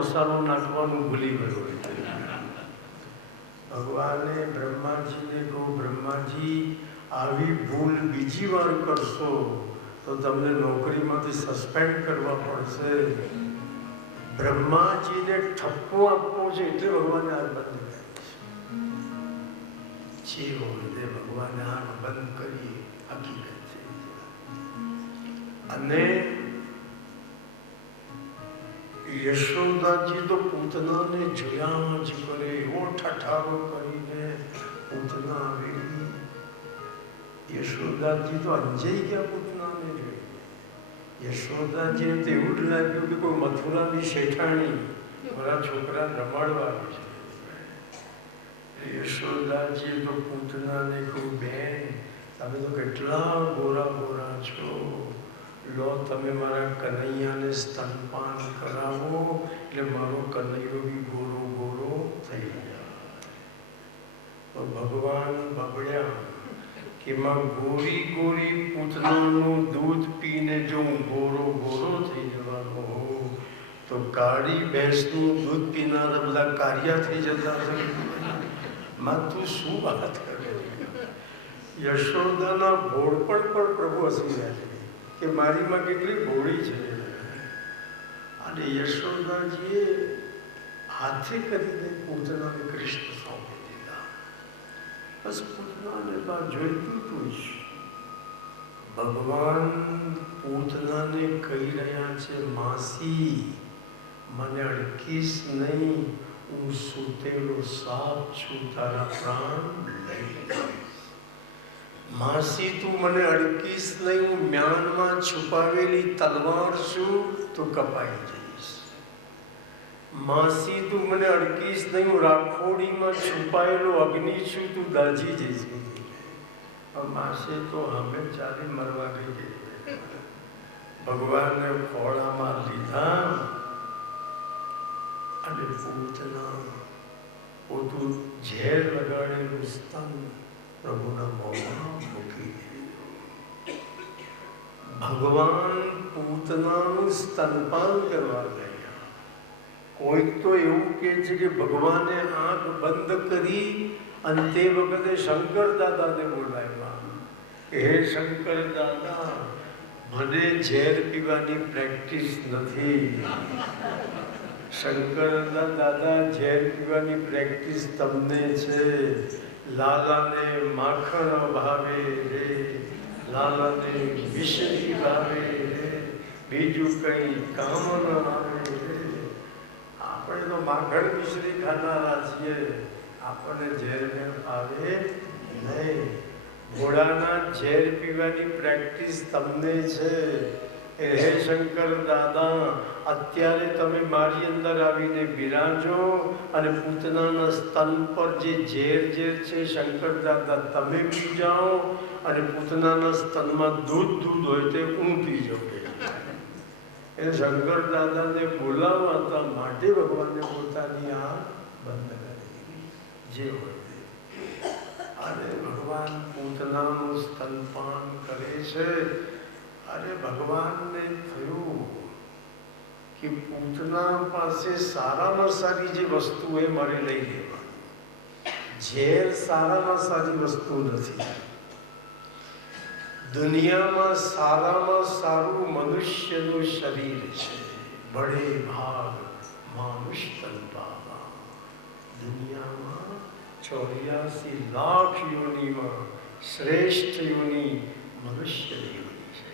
મસાલો નાખવાનું ભૂલી ગયો. ભગવાને બ્રહ્માજીને કહ્યું, બ્રહ્માજી આવી ભૂલ બીજી વાર કરશો તો તમને નોકરીમાંથી સસ્પેન્ડ કરવા પડશે. બ્રહ્માજીને ઠપકો આપવો છે એટલે ભગવાને આંખ બંધ કરી છે. ભગવાને આંખ બંધ કરી હકીકત છે. અને યશોદાજી તો પૂતનાને જોયા જ કરે, એવો ઠઠારો કરીને પૂતના આવેલી. યશોદાજી તો અંજાઈ ગયા પૂતનાને જોઈ. યશોદાજીને તો એવું જ લાગ્યું કે કોઈ મથુરાની શેઠાણી મારા છોકરા રમાડવા છે. યશોદાજીએ તો પૂતનાને કહ્યું, બેન તમે તો કેટલા ગોરા ગોરા છો, લો તમે મારા કનૈયાને સ્તનપાન કરાવો એટલે મારો કનૈયો બી ગોરો ગોરો થઈ જાય. તો ભગવાન બગડ્યા કે માં ગોરી ગોરી પૂતનાનું દૂધ પીને જો હું ગોરો ગોરો થઈ જવાનો હોઉં તો કાળી ભેંસનું દૂધ પીનારા બધા કાર્યા થઈ જતા હશે. માં તું શું વાત કરે? યશોદાના ભોળપણ પર પ્રભુ હસી રહ્યા છે કે મારી માં કેટલી ભોળી છે. અને યશોદાજીએ હાથે કરીને પૂતનાને કૃષ્ણ સોંપી દીધા. બસ પૂતનાને બહાર જોઈતું તું જ. ભગવાન પૂતનાને કહી રહ્યા છે, માસી મને અડકીશ નહીં, હું સૂતેલો સાપ છું, તારા પ્રાણ લઈ લઈશ. માસી તું મને અડકીશ નહીં, હું મ્યાનમાં છુપાવેલી તલવાર છું, તો કપાઈ જઈશ. માસી તું મને અડકીશ નહીં, હું રાખોડીમાં છુપાયેલો અગ્નિ છું, તું દાજી જઈશ. માસી તો હમે ચાલી મરવા ગઈ. ભગવાનને ખોળામાં લીધા અને પૂતના પોતું ઝેર લગાડેલું સ્તન પ્રભુના મોંમાં મૂકી દીધું. ભગવાન પૂતનાનું સ્તનપાન કરવા ગયા. કોઈક તો એવું કહે છે કે ભગવાને આંખ બંધ કરી અને તે વખતે શંકર દાદાને બોલાવ્યા. હે શંકર દાદા, મને ઝેર પીવાની પ્રેક્ટિસ નથી. શંકર દાદા, ઝેર પીવાની પ્રેક્ટિસ તમને છે. લાલાને માખણ ભાવે રે, લાલાને મિશ્રી ભાવે રે, બીજું કઈ કામ ન આવે રે. આપણે તો માખણ મિશ્રી ખાનારા છીએ, આપણને ઝેર આવે નહીં. ઘોડાના ઝેર પીવાની પ્રેક્ટિસ તમને છે. હે શંકર દાદા, અત્યારે તમે મારી અંદર આવીને બિરાજો અને પૂતનાના સ્તન પર જે ઝેર છે શંકર દાદા તમે પી જાઓ અને પૂતનાના સ્તનમાં દૂધ હોય તે હું પી જાઉં. એ શંકર દાદાને બોલાવવા હતા માટે ભગવાને પોતાની આંખ બંધ કરી જે હોય. અને ભગવાન પૂતનાનું સ્તનપાન કરે છે. અરે ભગવાનને થયું કે પૂતના પાસે સારામાં સારી જે વસ્તુ એ મારે લઈ લેવાની. ઝેર સારામાં સારી વસ્તુ નથી. દુનિયામાં સારામાં સારું મનુષ્યનું શરીર છે. બડે ભાગ માનુષ તન પાવા. દુનિયામાં 84 લાખ યોનિમાં શ્રેષ્ઠ યોની મનુષ્યની યોની છે.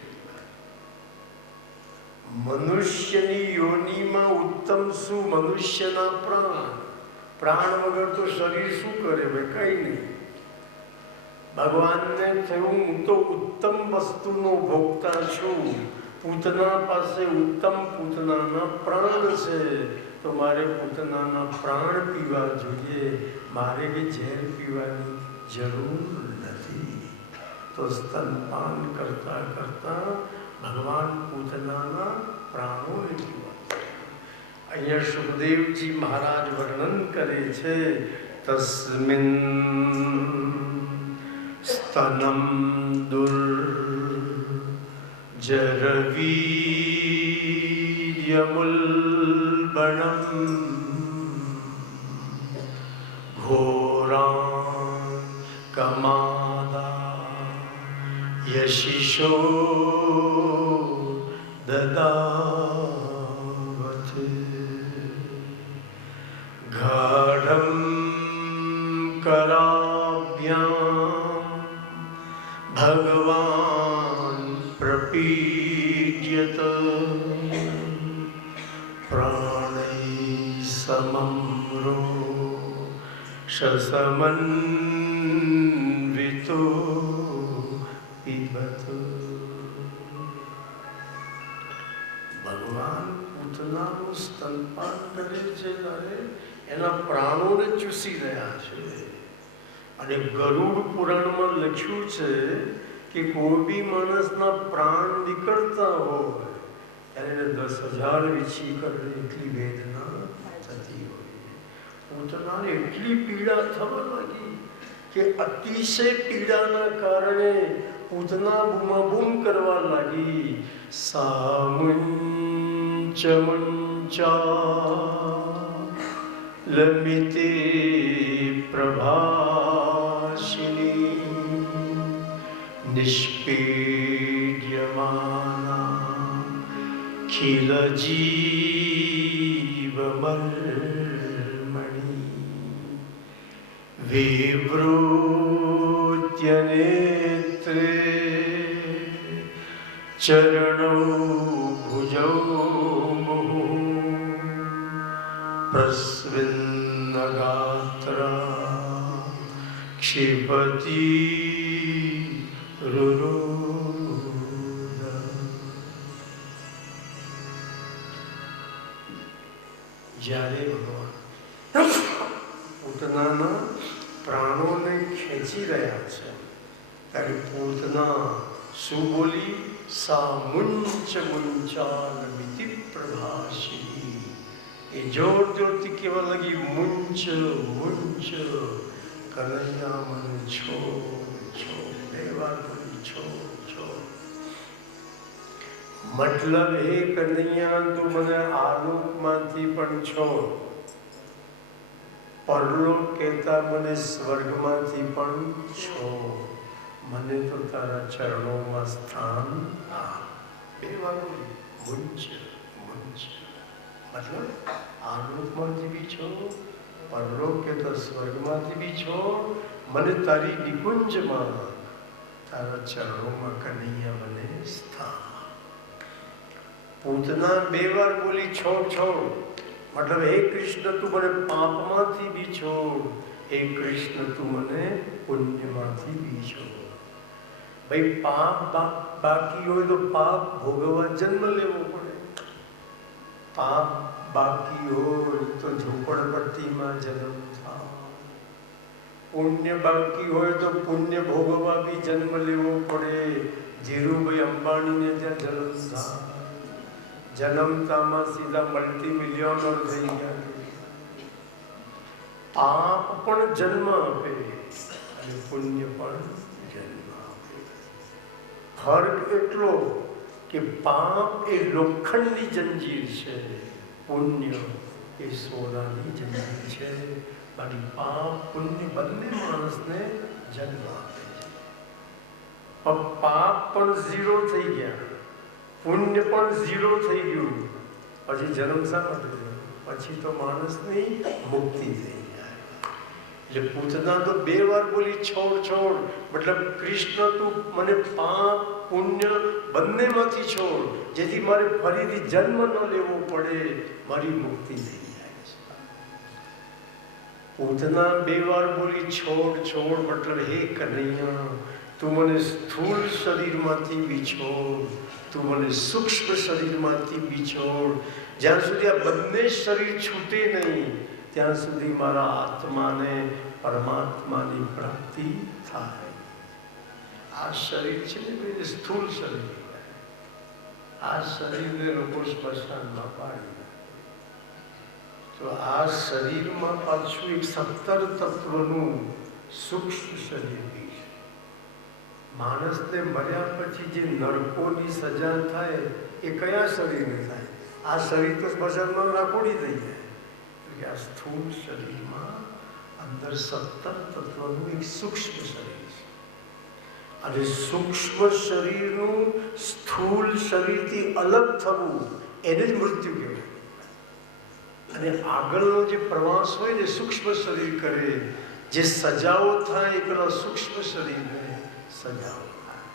મનુષ્યની યોનિમાં ઉત્તમ શું? મનુષ્યના પ્રાણ. પ્રાણ વગર તો શરીર શું કરે? ભાઈ કઈ નહીં. ભગવાનને થયું હું તો ઉત્તમ વસ્તુનો ભોગતા છું. પૂતના પાસે ઉત્તમ પૂતનાના પ્રાણ છે, તો મારે પૂતનાના પ્રાણ પીવા જોઈએ. મારે કે ઝેર પીવાની જરૂર નથી. તો સ્તનપાન કરતા કરતા ભગવાન પૂતનાના પ્રાણોને પીવા. અહીંયા સુખદેવજી મહારાજ વર્ણન કરે છે, તસ્મિન સ્તનમ દુર્જરવીર્યમુલ્બણ घोरान् कमादा यशिशो ददावते गाढं कराभ्यां भगवान् प्रपीड्यत प्राणैः समम्रो शसमन्वितो पिबत। ભગવાન પૂતનાનું સ્તનપાન કરે છે ત્યારે એના પ્રાણોને ચૂસી રહ્યા છે. અને ગરુડ પુરાણમાં લખ્યું છે કે કોઈ બી માણસના પ્રાણ નીકળતા હોય ત્યારે એને 10,000 વીછી કરે એટલી વેદના થતી હોય. પૂતનાને એટલી પીડા થવા લાગી કે અતિશય પીડાના કારણે પૂતના બૂમાબૂમ કરવા લાગી. સામુંચ મંચા લમિતે પ્રભાશિની નિષ્પીડ્યમાના ખિલ જીવમર્મણિ વિવૃત્ય નેત્રે ચરણો ભુજૌ પ્રસ્વિન્નગાત્રા ક્ષિપતિ રુરુદ. જ્યારે ભગવાન પૂતનાના પ્રાણોને ખેંચી રહ્યા છે ત્યારે પૂતના શું બોલી? સા મુંચ મુંચાલમિતિ પ્રભાષી. એ જોર જોરથી કહેવા લાગી મુંચ મુંચ કનૈયા મને છો છો. 2 વાર બોલી છો છો. મતલબ હે કનૈયા તું મને આલોકમાંથી પણ છો, પરલોક કહેતા મને સ્વર્ગમાંથી પણ છો. મને તો તારા ચરણોમાં સ્થાન આપ. 2 વાર બોલી મુંચ મુંચ. મતલબ આલોકમાંથી બી છો, પરલોક કહેતા સ્વર્ગમાંથી બી છો. મને તારી નિકુંજમાં તારા ચરણોમાં કનૈયા મને સ્થાન. પૂતના 2 વાર બોલી છોડ છોડ. મતલબ હે કૃષ્ણ તું મને પાપમાંથી બી છોડ, હે કૃષ્ણ તું મને પુણ્યમાંથી બી છોડ. ભાઈ પાપ બાકી હોય તો પાપ ભોગવવા જન્મ લેવો પડે. પાપ બાકી હોય તો ઝૂંપડપટ્ટીમાં જન્મ થાય. પુણ્ય બાકી હોય તો પુણ્ય ભોગવવા બી જન્મ લેવો પડે. ધીરુભાઈ અંબાણીને ત્યાં જન્મ થાય, જન્મતામાં સીધા મલ્ટીમિલિયનર થઈ ગયા. પાપ પણ જન્મ આપે અને પુણ્ય પણ જન્મ આપે. ફર્ક એટલો કે પાપ એ લોખંડની જંજીર છે, પુણ્ય એ સોનાની જંજીર છે. બાકી પાપ પુણ્ય બંને માણસને જન્મ આપે છે. પણ પાપ પણ 0 થઈ ગયા, પુણ્ય પણ 0 થઈ ગયું. પછી જન્મ શા માટે થયો? પછી તો માણસની મુક્તિ થઈ જાય. એટલે પૂતના તો 2 વાર બોલી છોડ છોડ. મતલબ કૃષ્ણ તું મને પાપ પુણ્ય બંનેમાંથી છોડ, જેથી મારે ફરીથી જન્મ ન લેવો પડે, મારી મુક્તિ થઈ જાય છે. પૂતના 2 વાર બોલી છોડ છોડ. મતલબ હે કનૈયા તું મને સ્થૂળ શરીરમાંથી બિછોડ, તું મને સૂક્ષ્મ શરીરમાંથી બિછોડ. જ્યાં સુધી આ બંને શરીર છૂટે નહીં ત્યાં સુધી મારા આત્માને પરમાત્માની પ્રાપ્તિ થાય. આ શરીર છે ને સ્થૂળ શરીર, આ શરીરને લોકો સ્મશાનમાં પાડી. તો આ શરીરમાં પાછું એક 17 તત્વનું સૂક્ષ્મ શરીર બી છે. માણસને મર્યા પછી જે નરકોની સજા થાય એ કયા શરીરને થાય? આ શરીર તો સ્મશાનમાં રાખોડી થઈ જાય. કે આ સ્થૂળ શરીરમાં અંદર 17 તત્વનું એક સૂક્ષ્મ શરીર છે અને સૂક્ષ્મ શરીરનું સ્થૂળ શરીરથી અલગ થવું એને જ મૃત્યુ કહેવાય. અને આગળનો જે પ્રવાસ હોય ને સૂક્ષ્મ શરીર કરે, જે સજાઓ થાય એ પેલા સૂક્ષ્મ શરીરને સજાઓ થાય.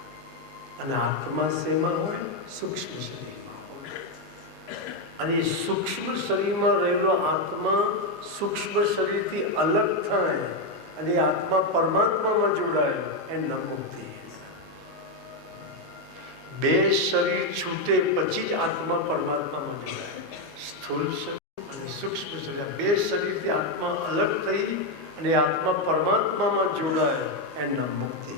અને આત્મા શેમાં હોય? સૂક્ષ્મ શરીરમાં હોય. અને સૂક્ષ્મ શરીરમાં રહેલો આત્મા સૂક્ષ્મ શરીરથી અલગ થાય અને આત્મા પરમાત્મામાં જોડાય એને મુક્તિ. બે શરીર છૂટે પછી જ આત્મા પરમાત્મામાં જોડાય. સ્થૂળ શરીર અને સૂક્ષ્મ શરીર, બે શરીરથી આત્મા અલગ થઈ અને આત્મા પરમાત્મામાં જોડાય એના મુક્તિ.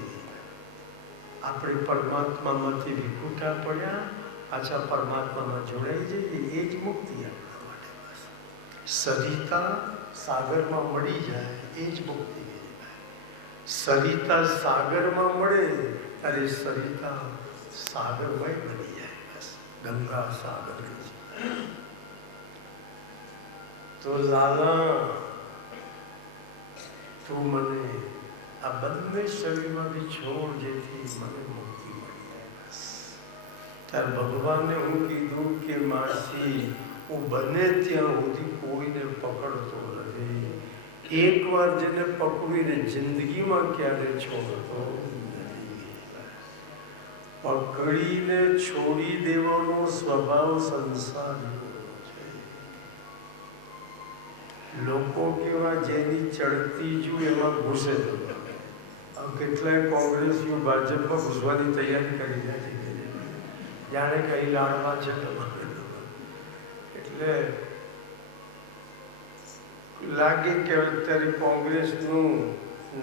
આપણે પરમાત્મામાંથી વિખૂટા પડ્યા, પાછા પરમાત્મામાં જોડાઈ જઈએ, એ જ મુક્તિ આપણા માટે. સરિતા સાગરમાં મળી જાય એ જ મુક્તિ. સરિતા સાગરમાં મળે ત્યારે સરિતા સાગરમય બની જાય. બસ ગંગા સાગર. તો લાલા તું મને આ બંને શરીરમાંથી છોડ, જેથી મને મુક્તિ મળી જાય. બસ ત્યારે ભગવાનને હું કીધું કે માસી હું બને ત્યાં સુધી કોઈને પકડતો નથી. એકવાર જેને પકડીને જિંદગીમાં ક્યારે છોડતો નથી. પકડીને છોડી દેવાનો સ્વભાવ સંસાર છે. લોકો કેવા જેની ચડતી જુ એમાં ઘૂસે. કેટલાય કોંગ્રેસીઓ ભાજપમાં ઘૂસવાની તૈયારી કરી રહ્યા છે, જાણે કઈ લાડમાં છે. એટલે લાગે કે અત્યારે કોંગ્રેસનું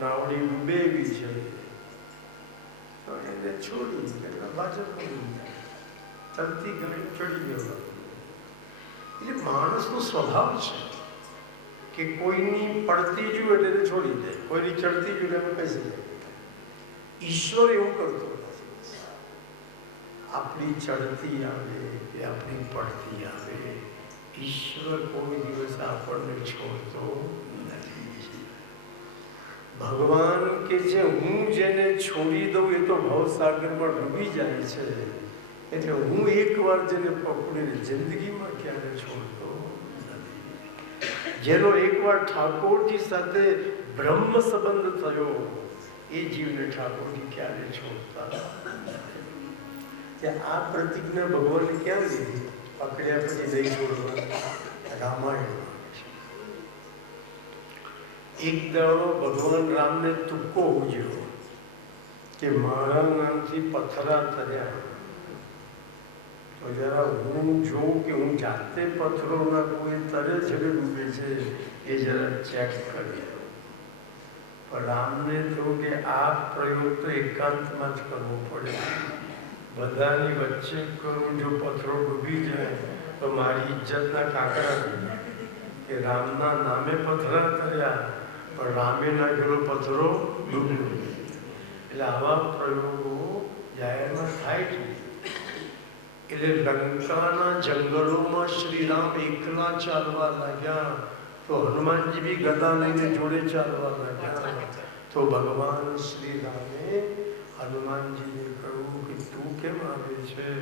નાવડી ડૂબેવી છે તો એને છોડી ભાજપમાં ચડતી ગઈ ચડી ગયો. એટલે માણસનો સ્વભાવ છે કે કોઈની પડતી જુએ એટલે એને છોડી દે, કોઈની ચડતી જુએ એને બેસી જાય. ઈશ્વર એવું કરતો નથી. આપણી ચડતી આવે કે આપણી પડતી આવે, ઈશ્વર કોઈ દિવસ આપણને છોડતો નથી. ભગવાન કે છે હું જેને છોડી દઉં એ તો ભવસાગરમાં ડૂબી જાય છે. એટલે હું એકવાર જેને પકડીને જિંદગીમાં ક્યારે છોડતો નથી. જેનો એકવાર ઠાકોરજી સાથે બ્રહ્મ સંબંધ થયો એ જીવને ઠાકોરજી ક્યારે છોડતા. આ પ્રતિજ્ઞા ભગવાને ક્યાં લીધી? પકડ્યા પછી નહીં છોડવા. રામાયણ. એક દાડો ભગવાન રામને તુક્કો ઉજ્યો કે મારા નામથી પથરા તર્યા તો જરા હું જોઉં કે હું જાતે પથ્થરોના કોઈ તરે છે કે ડૂબે છે એ જરા ચેક કરીએ. પણ રામને થયું કે આ પ્રયોગ તો એકાંતમાં જ કરવો પડે. બધાની વચ્ચે કરું, જો પથ્થરો ડૂબી જાય તો મારી ઇજ્જતના કાંકરા કે રામના નામે પથરા કર્યા પણ રામે નાખેલો પથ્થરો ડૂબ્યો. એટલે આવા પ્રયોગો જાહેરમાં થાય છે. એટલે લંકાના જંગલોમાં શ્રીરામ એકલા ચાલવા લાગ્યા તો હનુમાનજી બી ગદા લઈને જોડે ચાલવા લાગ્યા. તો ભગવાન શ્રી રામે હનુમાનજીને કહ્યું કે તું કેમ આવે છે?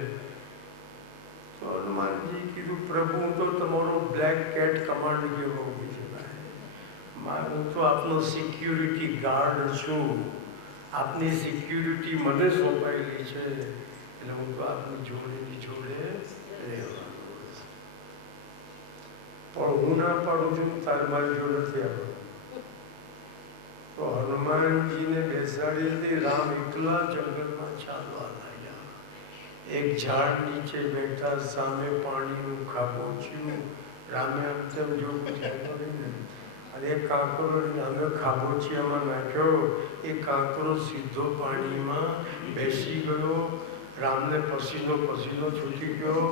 તો હનુમાનજી કીધું પ્રભુ હું તો તમારો બ્લેક કેટ કમાન્ડ જેવો ઉભી છે. હું તો આપનો સિક્યુરિટી ગાર્ડ છું. આપની સિક્યુરિટી મને સોંપાયેલી છે એટલે હું તો આપની જોડેની જોડે રહેવાનું. પણ હું ના પાડું છું તારે મારી જોડે નથી આવવાનું. તો હનુમાનજીને બેસાડી રામ એકલા જંગલમાં ચાલવા લાગ્યા. એક ઝાડ નીચે બેઠા, સામે પાણીનું ખાબોચિયું. રામે આમ તેમ જો અને એક કાંકરો નામે ખાબોચિયામાં નાખ્યો. એ કાંકરો સીધો પાણીમાં બેસી ગયો. રામને પસીનો છૂટી ગયો.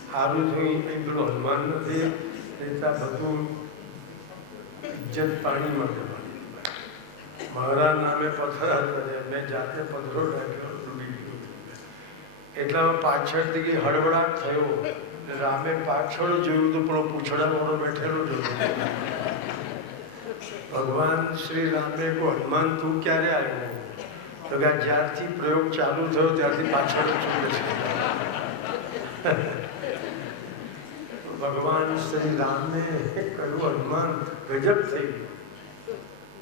સારું થયું એ પેલો હનુમાન નથી રહેતા, બધું ઇજ્જત પાણીમાં જવાની. મારા નામે પથરા કર્યા, મેં જાતે પથરો નાખ્યો, ડૂબી ગયો. એટલામાં પાછળથી હળવળાટ થયો. રામે પાછળ જોયું તો પેલો પૂછડા વાળો બેઠેલો જોયો. ભગવાન શ્રી રામે કહ્યું, હનુમાન તું ક્યારે આવ્યો? તો કે જ્યારથી પ્રયોગ ચાલુ થયો ત્યારથી પાછળ જોડે છે. ભગવાન શ્રી રામે કહ્યું, હનુમાન ગજબ થઈ ગયું,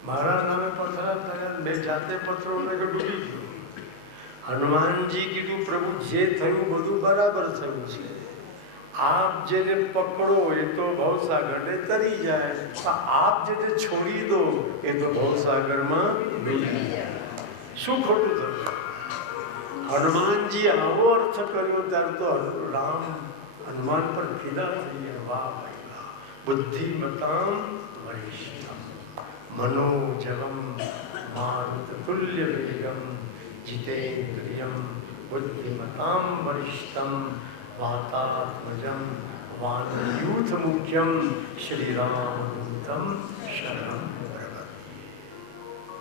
મારા નામે પથરા થયા, મેં જાતે પથરો ડૂબી ગયો. હનુમાનજી કીધું, પ્રભુ જે થયું બધું બરાબર થયું છે, આપ જેને પકડો એ તો ભવસાગરને તરી જાય, આપ જેને છોડી દો એ તો ભવસાગરમાં ડૂબી જાય. શું ખોટું થયું? હનુમાનજી આવો અર્થ કર્યો ત્યારે તો રામ હનુમાન પર ફિદા થઈ ગયા. વાહ ભાઈ વાહ, બુદ્ધિમતામ વરિષ્ઠમ મનોજવમ મારુતતુલ્ય વેગમ જીતેન્દ્રિયમ બુદ્ધિમતામ વરિષ્ઠમ વાતાત્મજમ વાનયુથ મુખ્યમ શ્રીરામદૂતમ શરણમ પ્રપદ્યે.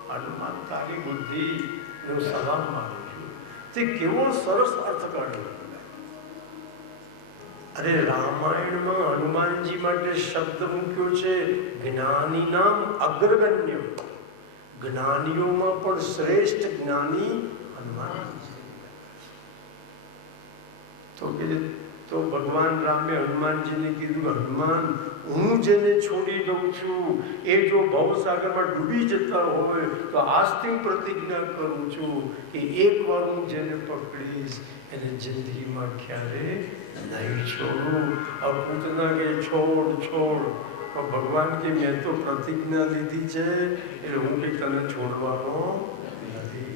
હનુમાન તારી બુદ્ધિનો સલામ માનું છું. તે કેવો સરસ અર્થ કાઢ્યો. અરે રામાયણમાં હનુમાનજી માટે શબ્દ મૂક્યો છે જ્ઞાની નામ અગ્રગણ્ય. જ્ઞાનીઓમાં પણ શ્રેષ્ઠ જ્ઞાની હનુમાનજી છે. તો ભગવાન રામે હનુમાનજીને કીધું, હનુમાન હું જેને છોડી દઉં છું એ જો ભવસાગરમાં ડૂબી જતા હોય તો આજથી પ્રતિજ્ઞા કરું છું કે એકવાર હું જેને પકડીશ એને જિંદગીમાં ક્યારે નહીં છોડું. પૂતના કે છોડ છોડ, તો ભગવાન કે મેં તો પ્રતિજ્ઞા લીધી છે એટલે હું કે તને છોડવાનો નથી.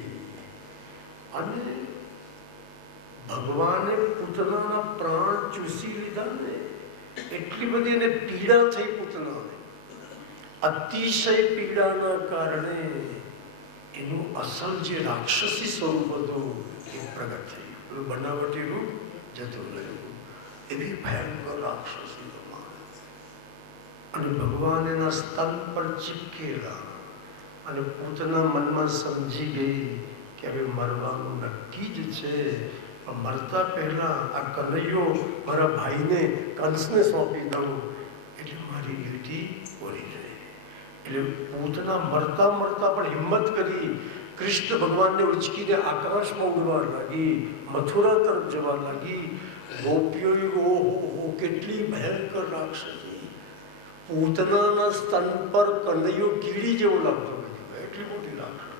અને ભગવાને પૂતનાના પ્રાણ ચૂસી લીધા ને, એટલી બધી એને પીડા થઈ પૂતનાને. અતિશય પીડાના કારણે એનું અસલ જે રાક્ષસી સ્વરૂપ હતું એ પ્રગટ થયું. બનાવટી રૂપ જતું રહ્યું. એવી ભયંકર રાક્ષસી. અને ભગવાન એના સ્તન પર ચીપકેલા અને પૂતના મનમાં સમજી ગઈ કે હવે મરવાનું નક્કી જ છે, પણ મરતા પહેલા આ કનૈયો મારા ભાઈને કંસને સોંપી દઉં એટલે મારી ડ્યુટી પૂરી રહે. એટલે પૂતના મરતા મરતા પણ હિંમત કરી કૃષ્ણ ભગવાનને ઉચકીને આકાશમાં ઉડવા લાગી, મથુરા તરફ જવા લાગી. ગોપીઓએ ઓહો કેટલી ભયંકર રાક્ષસી. પૂતનાના સ્તન પર કનૈયો કીડી જેવો લાગતો નથી, એટલી મોટી રાક્ષસ.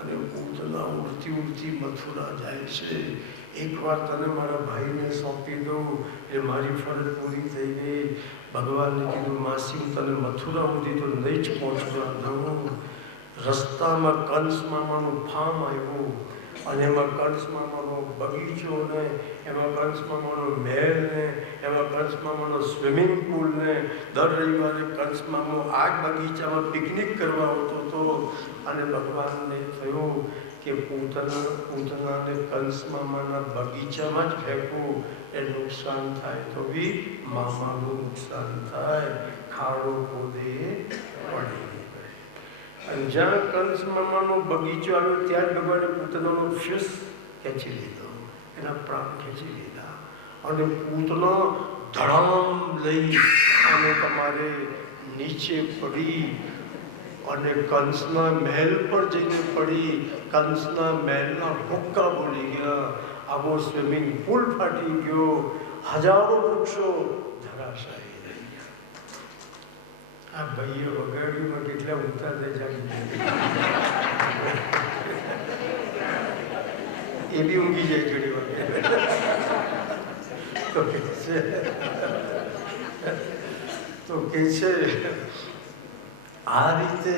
અને પૂતના ઉડતી ઉડતી મથુરા જાય છે. એકવાર તને મારા ભાઈને સોંપી દઉં એ મારી ફરજ પૂરી થઈ ગઈ. ભગવાનને કીધું, માસી હું તને મથુરા સુધી તો નહીં જ પહોંચવા દઉં. રસ્તામાં કંસ મામાનું ફાર્મ આવ્યું અને એમાં કંસ મામાનો બગીચો ને, એમાં કંસ મામાનો મહેલ ને, એમાં કંસ મામાનો સ્વિમિંગ પુલ ને. દર રવિવારે કંસ મામો આ જ બગીચામાં પિકનિક કરવા આવતો હતો. અને ભગવાનને થયું કે પૂતનાને કંસ મામાના બગીચામાં જ ફેંકવું એ નુકસાન થાય તો બી મામાનું નુકસાન થાય. ખાડો ખોદે પડે. અને જ્યાં કંસ મામાનો બગીચો આવ્યો ત્યાં જ ભગવાને પૂતનાનો ફ્યુસ ખેંચી લીધો, એના પ્રાણ ખેંચી લીધા. અને પૂતનો ધડામ લઈ અને તમારે નીચે પડી અને કંસના મહેલ પર જઈને પડી. કંસના મહેલના હુક્કા બોલી ગયા, આવો સ્વિમિંગ પુલ ફાટી ગયો, હજારો વૃક્ષો ધરાશાયી રહી ગયા. આ ભાઈએ વગાડ્યું કેટલા ઊંચા થઈ જાય, એ બી ઊંઘી જાય જોડી વખતે. તો કે છે આ રીતે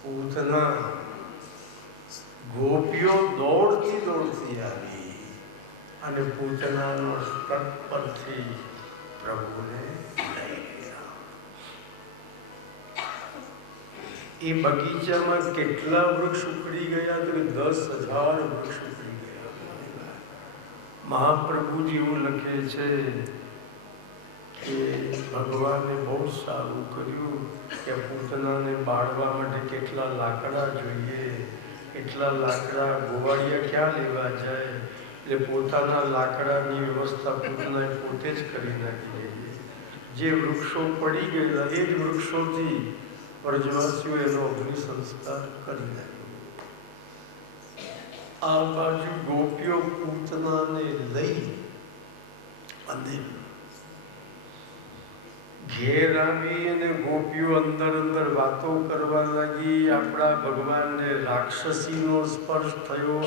પૂતના ગોપીઓ દોડતી દોડતી આવી અને પૂતનાનો સ્તન પરથી પ્રભુને લઈ ગયા. એ બગીચામાં કેટલા વૃક્ષ ઉખડી ગયા તો 10,000 વૃક્ષ ઉખડી ગયા. મહાપ્રભુજી એવું લખે છે કે ભગવાને બહુ સારું કર્યું કે પૂતનાને બાળવા માટે કેટલા લાકડા જોઈએ, એટલા લાકડા ગોવાળિયા ક્યાં લેવા જાય. એટલે પોતાના લાકડાની વ્યવસ્થા પોતાના પોતે જ કરી નાખી દઈએ. જે વૃક્ષો પડી ગયેલા એ જ વૃક્ષોથી વ્રજવાસીઓ એનો અગ્નિ સંસ્કાર કરી નાખ્યો. આ બાજુ ગોપીઓ પૂતનાને લઈ અને ઘેર આવી અને ગોપીઓ અંદર અંદર વાતો કરવા લાગી. આપણા ભગવાનને રાક્ષસીનો સ્પર્શ થયો,